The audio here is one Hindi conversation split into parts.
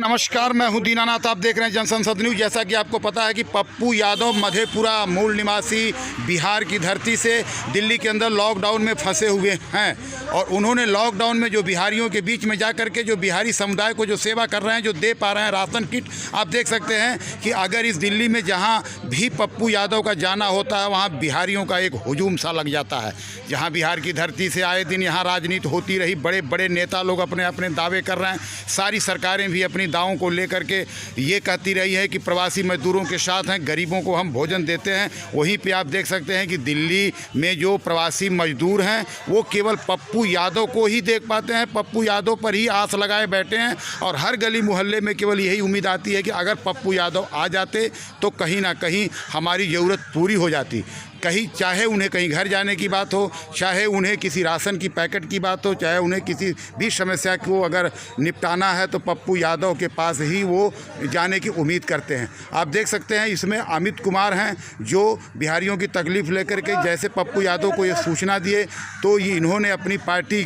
नमस्कार, मैं हूं दीनानाथ। आप देख रहे हैं जनसंसद न्यूज़। जैसा कि आपको पता है कि पप्पू यादव मधेपुरा मूल निवासी बिहार की धरती से दिल्ली के अंदर लॉकडाउन में फंसे हुए हैं और उन्होंने लॉकडाउन में जो बिहारियों के बीच में जा कर के जो बिहारी समुदाय को जो सेवा कर रहे हैं, जो दे पा रहे हैं राशन किट, आप देख सकते हैं कि अगर इस दिल्ली में जहाँ भी पप्पू यादव का जाना होता है वहाँ बिहारियों का एक हुजूम सा लग जाता है। जहाँ बिहार की धरती से आए दिन यहाँ राजनीति होती रही, बड़े बड़े नेता लोग अपने अपने दावे कर रहे हैं, सारी सरकारें भी अपनी दावों को लेकर के ये कहती रही है कि प्रवासी मजदूरों के साथ हैं, गरीबों को हम भोजन देते हैं। वहीं पे आप देख सकते हैं कि दिल्ली में जो प्रवासी मजदूर हैं वो केवल पप्पू यादव को ही देख पाते हैं, पप्पू यादव पर ही आस लगाए बैठे हैं और हर गली मोहल्ले में केवल यही उम्मीद आती है कि अगर पप्पू यादव आ जाते तो कहीं ना कहीं हमारी ज़रूरत पूरी हो जाती। कहीं चाहे उन्हें कहीं घर जाने की बात हो, चाहे उन्हें किसी राशन की पैकेट की बात हो, चाहे उन्हें किसी भी समस्या को अगर निपटाना है तो पप्पू यादव के पास ही वो जाने की उम्मीद करते हैं। आप देख सकते हैं इसमें अमित कुमार हैं जो बिहारियों की तकलीफ़ लेकर के जैसे पप्पू यादव को ये सूचना दिए तो ये इन्होंने अपनी पार्टी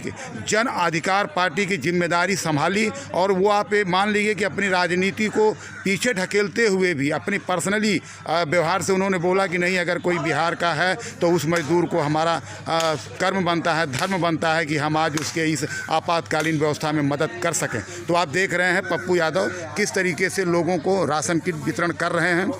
जन अधिकार पार्टी की जिम्मेदारी संभाली और वो आप मान लीजिए कि अपनी राजनीति को पीछे ढकेलते हुए भी अपनी पर्सनली व्यवहार से उन्होंने बोला कि नहीं, अगर कोई बिहार है तो उस मजदूर को हमारा कर्म बनता है, धर्म बनता है कि हम आज उसके इस आपातकालीन व्यवस्था में मदद कर सकें। तो आप देख रहे हैं पप्पू यादव किस तरीके से लोगों को राशन किट वितरण कर रहे हैं,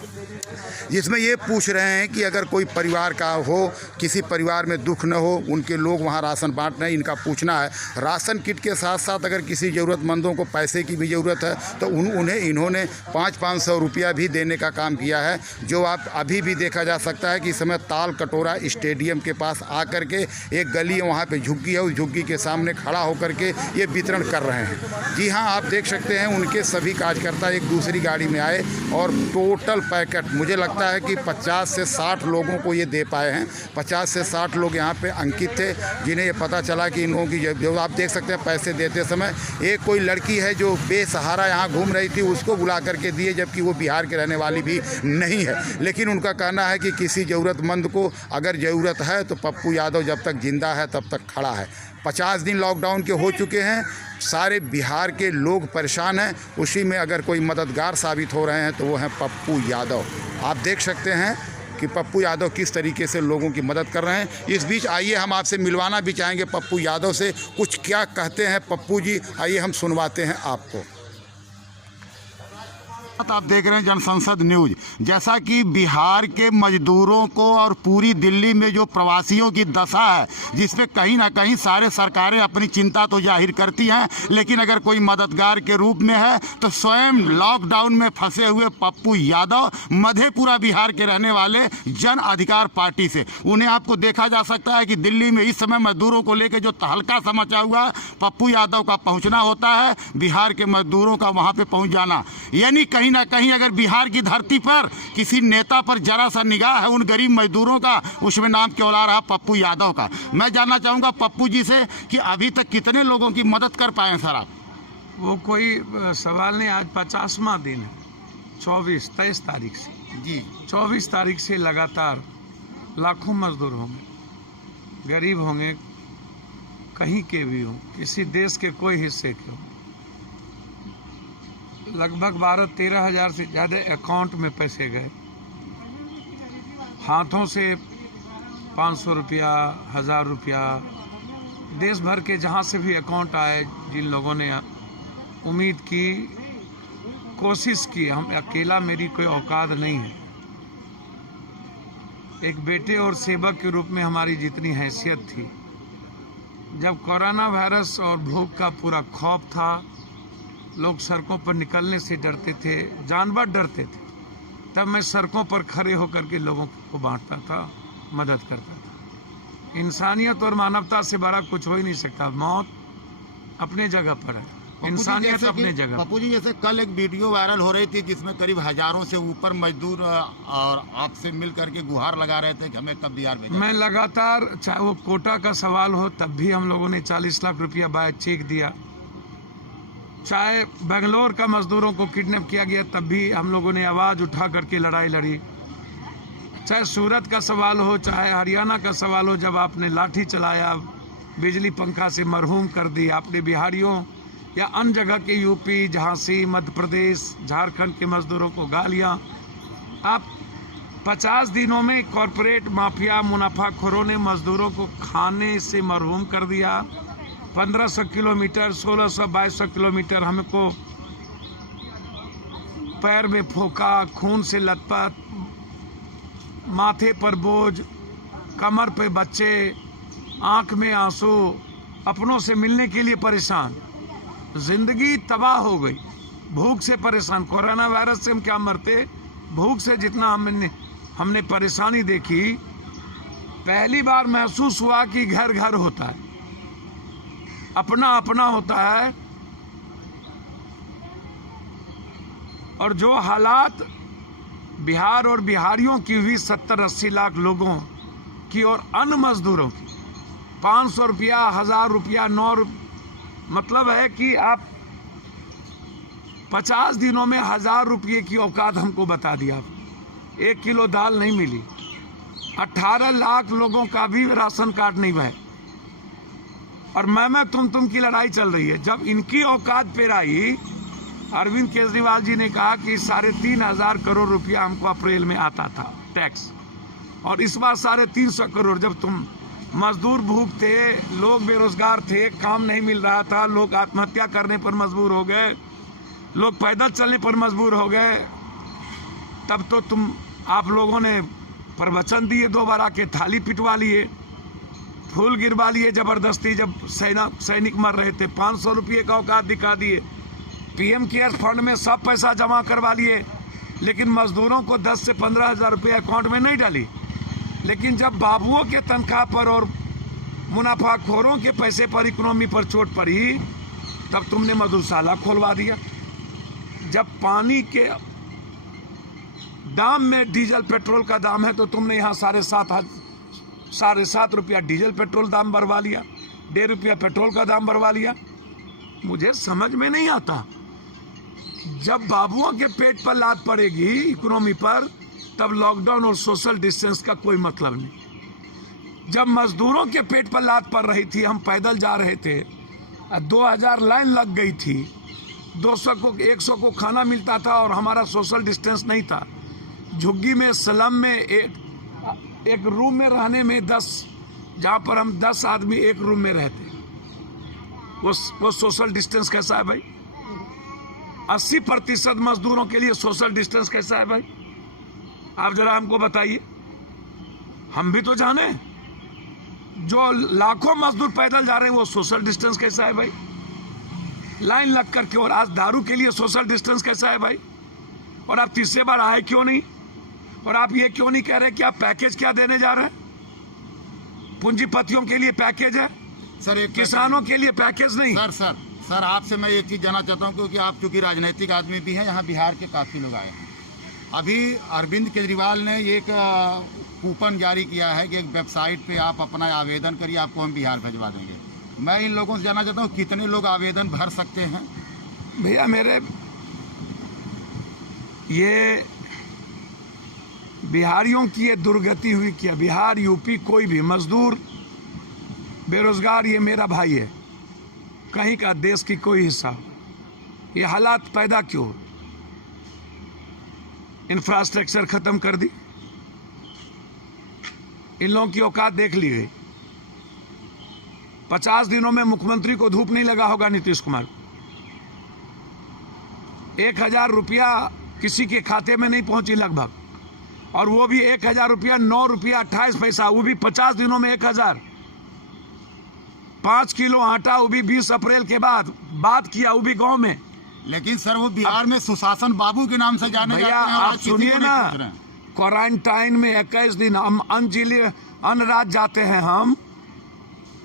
जिसमें ये पूछ रहे हैं कि अगर कोई परिवार का हो, किसी परिवार में दुख न हो, उनके लोग वहाँ राशन बांट रहे हैं, इनका पूछना है। राशन किट के साथ साथ अगर किसी ज़रूरतमंदों को पैसे की भी ज़रूरत है तो उन्हें इन्होंने 500-500 रुपया भी देने का काम किया है, जो आप अभी भी देखा जा सकता है कि इस समय ताल कटोरा स्टेडियम के पास आकर के एक गली है, वहाँ पर झुग्गी है, उस झुग्गी के सामने खड़ा होकर के ये वितरण कर रहे हैं। जी हाँ, आप देख सकते हैं उनके सभी कार्यकर्ता एक दूसरी गाड़ी में आए और टोटल पैकेट मुझे लगता है कि 50 से 60 लोगों को ये दे पाए हैं। 50 से 60 लोग यहाँ पे अंकित थे जिन्हें ये पता चला कि इन लोगों की जो आप देख सकते हैं पैसे देते समय एक कोई लड़की है जो बेसहारा यहाँ घूम रही थी, उसको बुला करके दिए, जबकि वो बिहार के रहने वाली भी नहीं है। लेकिन उनका कहना है कि किसी ज़रूरतमंद को अगर ज़रूरत है तो पप्पू यादव जब तक जिंदा है तब तक खड़ा है। 50 दिन लॉकडाउन के हो चुके हैं, सारे बिहार के लोग परेशान हैं, उसी में अगर कोई मददगार साबित हो रहे हैं तो वो हैं पप्पू यादव। आप देख सकते हैं कि पप्पू यादव किस तरीके से लोगों की मदद कर रहे हैं। इस बीच आइए हम आपसे मिलवाना भी चाहेंगे पप्पू यादव से, कुछ क्या कहते हैं पप्पू जी, आइए हम सुनवाते हैं आपको। आप देख रहे हैं जनसंसद न्यूज़। जैसा कि बिहार के मजदूरों को और पूरी दिल्ली में जो प्रवासियों की दशा है, जिसपे कहीं ना कहीं सारे सरकारें अपनी चिंता तो जाहिर करती हैं, लेकिन अगर कोई मददगार के रूप में है तो स्वयं लॉकडाउन में फंसे हुए पप्पू यादव मधेपुरा बिहार के रहने वाले जन अधिकार पार्टी से, उन्हें आपको देखा जा सकता है कि दिल्ली में इस समय मजदूरों को लेकर जो तहलका सा मचा हुआ, पप्पू यादव का पहुँचना होता है, बिहार के मजदूरों का वहाँ पर पहुँच जाना। यानी कहीं ना कहीं अगर बिहार की धरती पर किसी नेता पर जरा सा निगाह है उन गरीब मजदूरों का, उसमें नाम केवल आ रहा पप्पू यादव का। मैं जानना चाहूंगा पप्पू जी से कि अभी तक कितने लोगों की मदद कर पाए सर आप? वो कोई सवाल नहीं। आज 50वां दिन है, 23 तारीख से जी, 24 तारीख से लगातार लाखों मजदूर होंगे, गरीब होंगे, कहीं के भी हों, किसी देश के कोई हिस्से के हों, लगभग 12-13 हज़ार से ज़्यादा अकाउंट में पैसे गए। हाथों से 500 रुपया, 1000 रुपया, देश भर के जहाँ से भी अकाउंट आए, जिन लोगों ने उम्मीद की, कोशिश की। हम अकेला, मेरी कोई औकात नहीं है। एक बेटे और सेवक के रूप में हमारी जितनी हैसियत थी, जब कोरोना वायरस और भूख का पूरा खौफ था, लोग सड़कों पर निकलने से डरते थे, जानवर डरते थे, तब मैं सड़कों पर खड़े होकर के लोगों को बांटता था, मदद करता था। इंसानियत और मानवता से बड़ा कुछ हो ही नहीं सकता। मौत अपने जगह पर है, इंसानियत अपने जगह। पप्पू जी, जैसे कल एक वीडियो वायरल हो रही थी जिसमें करीब हजारों से ऊपर मजदूर और आपसे मिल करके गुहार लगा रहे थे कि हमें कब बिहार भेजा। मैं लगातार, चाहे वो कोटा का सवाल हो तब भी हम लोगों ने 40 लाख रुपया बाय चेक दिया, चाहे बेंगलोर का मजदूरों को किडनैप किया गया तब भी हम लोगों ने आवाज़ उठा करके लड़ाई लड़ी, चाहे सूरत का सवाल हो, चाहे हरियाणा का सवाल हो, जब आपने लाठी चलाया, बिजली पंखा से मरहूम कर दी, आपने बिहारियों या अन्य जगह के यूपी, झांसी, मध्य प्रदेश, झारखंड के मजदूरों को गालियां। आप 50 दिनों में कॉरपोरेट माफिया मुनाफाखोरों ने मजदूरों को खाने से मरहूम कर दिया। 1500 किलोमीटर, 1600-2200 किलोमीटर हमको पैर में फोका, खून से लथपथ, माथे पर बोझ, कमर पे बच्चे, आंख में आंसू, अपनों से मिलने के लिए परेशान, जिंदगी तबाह हो गई, भूख से परेशान। कोरोना वायरस से हम क्या मरते, भूख से जितना हमने परेशानी देखी। पहली बार महसूस हुआ कि घर घर होता है, अपना अपना होता है। और जो हालात बिहार और बिहारियों की हुई 70-80 लाख लोगों की और अन्य मजदूरों की 500 रुपया, 1000 रुपया, 9 मतलब है कि आप 50 दिनों में 1000 रुपये की औकात हमको बता दिया। 1 किलो दाल नहीं मिली। 18 लाख लोगों का भी राशन कार्ड नहीं है। और मैं तुम की लड़ाई चल रही है। जब इनकी औकात पे आई, अरविंद केजरीवाल जी ने कहा कि 3,500 करोड़ रुपया हमको अप्रैल में आता था टैक्स, और इस बार 350 करोड़। जब तुम मजदूर भूख थे, लोग बेरोजगार थे, काम नहीं मिल रहा था, लोग आत्महत्या करने पर मजबूर हो गए, लोग पैदल चलने पर मजबूर हो गए, तब तो आप लोगों ने प्रवचन दिए, 2 बार आके थाली पिटवा लिए, फूल गिरवा लिए जबरदस्ती। जब सैनिक मर रहे थे 500 रुपये का औकात दिखा दिए। पीएम केयर्स फंड में सब पैसा जमा करवा लिए, लेकिन मजदूरों को 10 से 15 हज़ार रुपये अकाउंट में नहीं डाली। लेकिन जब बाबुओं के तनख्वाह पर और मुनाफाखोरों के पैसे पर, इकोनॉमी पर चोट पड़ी, तब तुमने मधुशाला खोलवा दिया। जब पानी के दाम में डीजल पेट्रोल का दाम है, तो तुमने यहाँ 7.5 रुपया डीजल पेट्रोल दाम बढ़वा लिया, 1.5 रुपया पेट्रोल का दाम बढ़वा लिया। मुझे समझ में नहीं आता। जब बाबुओं के पेट पर लात पड़ेगी इकोनॉमी पर, तब लॉकडाउन और सोशल डिस्टेंस का कोई मतलब नहीं। जब मजदूरों के पेट पर लात पड़ रही थी, हम पैदल जा रहे थे, 2000 लाइन लग गई थी, 200 को 100 को खाना मिलता था और हमारा सोशल डिस्टेंस नहीं था। झुग्गी में, स्लम में, एक रूम में रहने में 10, जहाँ पर हम 10 आदमी एक रूम में रहते, वो सोशल डिस्टेंस कैसा है भाई? 80% मजदूरों के लिए सोशल डिस्टेंस कैसा है भाई? आप जरा हमको बताइए। हम भी तो जाने, जो लाखों मजदूर पैदल जा रहे हैं, वो सोशल डिस्टेंस कैसा है भाई? लाइन लग करके। और आज दारू के लिए सोशल डिस्टेंस कैसा है भाई? और आप तीसरे बार आए क्यों नहीं? और आप ये क्यों नहीं कह रहे कि आप पैकेज क्या देने जा रहे हैं? पूंजीपतियों के लिए पैकेज है सर, किसानों के लिए पैकेज नहीं। सर आपसे मैं एक चीज़ जानना चाहता हूं, क्योंकि आप चूंकि राजनीतिक आदमी भी हैं, यहाँ बिहार के काफ़ी लोग आए हैं। अभी अरविंद केजरीवाल ने एक कूपन जारी किया है कि एक वेबसाइट पे आप अपना आवेदन करिए, आपको हम बिहार भिजवा देंगे। मैं इन लोगों से जानना चाहता हूँ, कितने लोग आवेदन भर सकते हैं? भैया मेरे, ये बिहारियों की ये दुर्गति हुई। क्या बिहार, यूपी, कोई भी मजदूर, बेरोजगार, ये मेरा भाई है, कहीं का देश की कोई हिस्सा। ये हालात पैदा क्यों? इंफ्रास्ट्रक्चर खत्म कर दी, इन लोगों की औकात देख ली गई। 50 दिनों में मुख्यमंत्री को धूप नहीं लगा होगा नीतीश कुमार। 1000 रुपया किसी के खाते में नहीं पहुंची लगभग, और वो भी 1000 रुपया 9 रुपया 28 पैसा, वो भी 50 दिनों में 1000। 5 किलो आटा, वो भी 20 अप्रैल के बाद बात किया, वो भी गांव में। लेकिन सर, वो बिहार में सुशासन बाबू के नाम से जाने भैया जाते हैं। आप सुनिए ना, क्वारंटाइन में 21 दिन हम अन्य राज्य जाते हैं हम,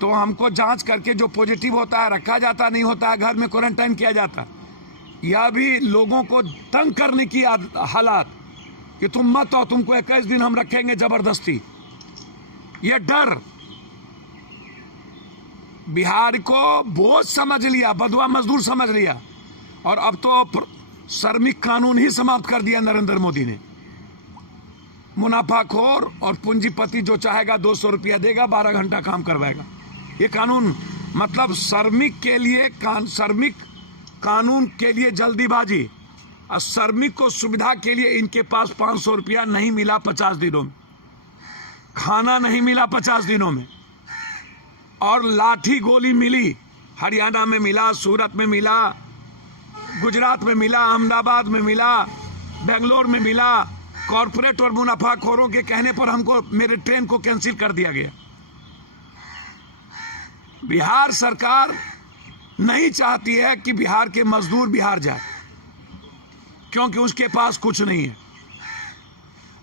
तो हमको जांच करके जो पॉजिटिव होता है रखा जाता, नहीं होता है घर में क्वारंटाइन किया जाता। यह भी लोगों को तंग करने की हालात कि तुम मत आओ, तुमको 21 दिन हम रखेंगे जबरदस्ती। यह डर बिहार को बोझ समझ लिया, बदुआ मजदूर समझ लिया, और अब तो श्रमिक कानून ही समाप्त कर दिया नरेंद्र मोदी ने। मुनाफाखोर और पूंजीपति जो चाहेगा 200 रुपया देगा, 12 घंटा काम करवाएगा। ये कानून मतलब श्रमिक के लिए, श्रमिक कानून के लिए जल्दीबाजी और श्रमिक को सुविधा के लिए इनके पास 500 रुपया नहीं मिला 50 दिनों में, खाना नहीं मिला 50 दिनों में, और लाठी गोली मिली। हरियाणा में मिला, सूरत में मिला, गुजरात में मिला, अहमदाबाद में मिला, बेंगलोर में मिला। कॉरपोरेट और मुनाफाखोरों के कहने पर हमको मेरे ट्रेन को कैंसिल कर दिया गया। बिहार सरकार नहीं चाहती है कि बिहार के मजदूर बिहार जाए, क्योंकि उसके पास कुछ नहीं है।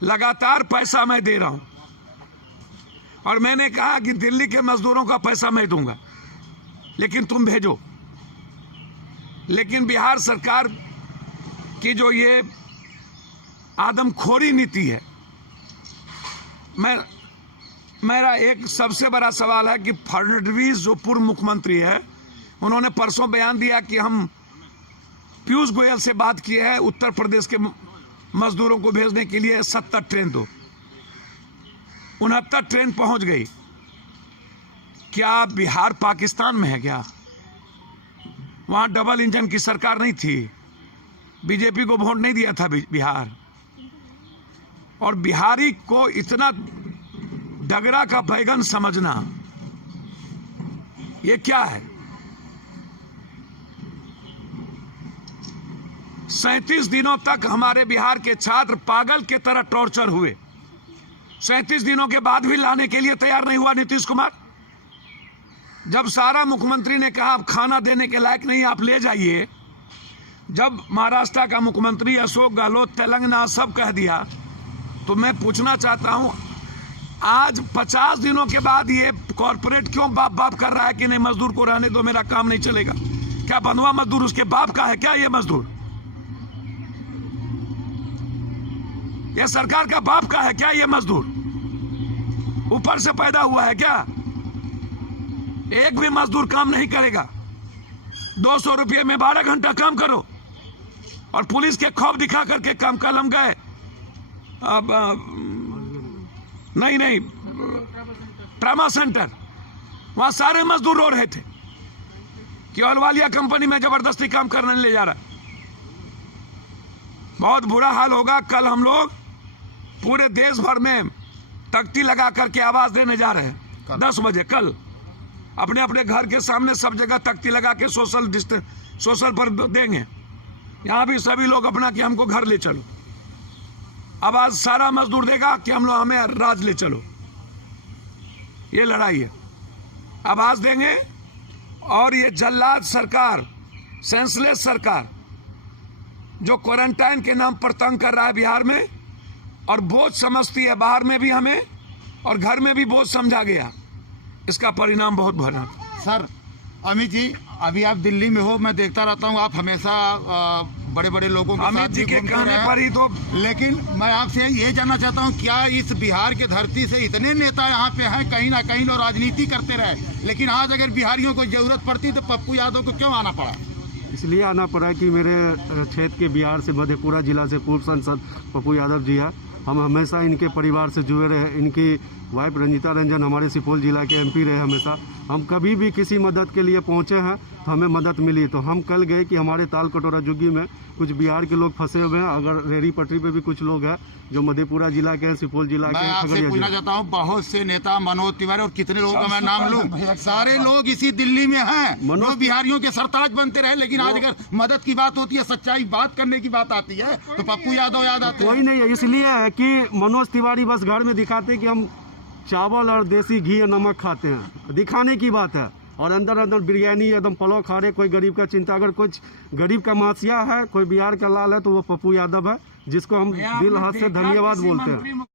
लगातार पैसा मैं दे रहा हूं और मैंने कहा कि दिल्ली के मजदूरों का पैसा मैं दूंगा, लेकिन तुम भेजो। लेकिन बिहार सरकार की जो ये आदमखोरी नीति है, मेरा एक सबसे बड़ा सवाल है कि फडणवीस जो पूर्व मुख्यमंत्री है, उन्होंने परसों बयान दिया कि हम पीयूष गोयल से बात किए हैं उत्तर प्रदेश के मजदूरों को भेजने के लिए 70 ट्रेन दो। 69 ट्रेन पहुंच गई। क्या बिहार पाकिस्तान में है क्या? वहां डबल इंजन की सरकार नहीं थी, बीजेपी को वोट नहीं दिया था बिहार। और बिहारी को इतना डगरा का बैगन समझना, ये क्या है? 37 दिनों तक हमारे बिहार के छात्र पागल के तरह टॉर्चर हुए। 37 दिनों के बाद भी लाने के लिए तैयार नहीं हुआ नीतीश कुमार। जब सारा मुख्यमंत्री ने कहा आप खाना देने के लायक नहीं, आप ले जाइए। जब महाराष्ट्र का मुख्यमंत्री अशोक गहलोत, तेलंगाना सब कह दिया, तो मैं पूछना चाहता हूं आज 50 दिनों के बाद ये कॉर्पोरेट क्यों बाप बाप कर रहा है कि नहीं मजदूर को रहने दो, मेरा काम नहीं चलेगा? क्या बंधुआ मजदूर उसके बाप का है क्या? ये मजदूर ये सरकार का बाप का है क्या? ये मजदूर ऊपर से पैदा हुआ है क्या? एक भी मजदूर काम नहीं करेगा। 200 रुपये में 12 घंटा काम करो और पुलिस के खौफ दिखा करके काम। कल हम गए, अब नहीं ट्रामा सेंटर, वहां सारे मजदूर रो रहे थे कि अहलुवालिया कंपनी में जबरदस्ती काम करने ले जा रहा है। बहुत बुरा हाल होगा। कल हम लोग पूरे देश भर में तख्ती लगा करके आवाज देने जा रहे हैं 10 बजे कल। अपने अपने घर के सामने सब जगह तख्ती लगा के सोशल पर देंगे। यहां भी सभी लोग अपना कि हमको घर ले चलो। आवाज सारा मजदूर देगा कि हम लोग हमें राज ले चलो। ये लड़ाई है, आवाज देंगे। और ये जल्लाद सरकार, सेंसलेस सरकार जो क्वारंटाइन के नाम पर तंग कर रहा है बिहार में, और बोझ समझती है बाहर में भी हमें और घर में भी बोझ समझा गया, इसका परिणाम बहुत भयानक। सर अमित जी, अभी आप दिल्ली में हो, मैं देखता रहता हूँ आप हमेशा बड़े बड़े लोगों के अमित साथ जी के कहने पर ही तो। लेकिन मैं आपसे ये जानना चाहता हूँ, क्या इस बिहार के धरती से इतने नेता यहाँ पे हैं कहीं ना कहीं और राजनीति करते रहे, लेकिन आज अगर बिहारियों को जरूरत पड़ती तो पप्पू यादव को क्यों आना पड़ा? इसलिए आना पड़ा कि मेरे क्षेत्र के बिहार से मधेपुरा जिला से पूर्व सांसद पप्पू यादव जी है। हम हमेशा इनके परिवार से जुड़े रहे। इनकी वाइफ रंजीता रंजन हमारे सुपौल जिला के एमपी रहे हमेशा। हम कभी भी किसी मदद के लिए पहुंचे हैं तो हमें मदद मिली। तो हम कल गए कि हमारे ताल कटोरा जुग्गी में कुछ बिहार के लोग फंसे हुए हैं, अगर रेहड़ी पटरी पे भी कुछ लोग हैं जो मधेपुरा जिला के हैं, सुपौल जिला के मैं हैं। आपसे पूछना चाहता हूँ, बहुत से नेता, मनोज तिवारी और कितने लोगों का मैं नाम लूं, सारे लोग इसी दिल्ली में हैं। मनोज बिहारियों के सरताज बनते रहे, लेकिन आज अगर मदद की बात होती है, सच्चाई बात करने की बात आती है, तो पप्पू यादव याद आते हैं। कोई नहीं है। इसलिए है कि मनोज तिवारी बस घर में दिखाते हैं कि हम चावल और देसी घी और नमक खाते हैं, दिखाने की बात है। और अंदर अंदर बिरयानी एकदम पलाव खा रहे। कोई गरीब का चिंता, अगर कुछ गरीब का मासिया है, कोई बिहार का लाल है, तो वो पप्पू यादव है, जिसको हम दिल हाथ से धन्यवाद बोलते हैं।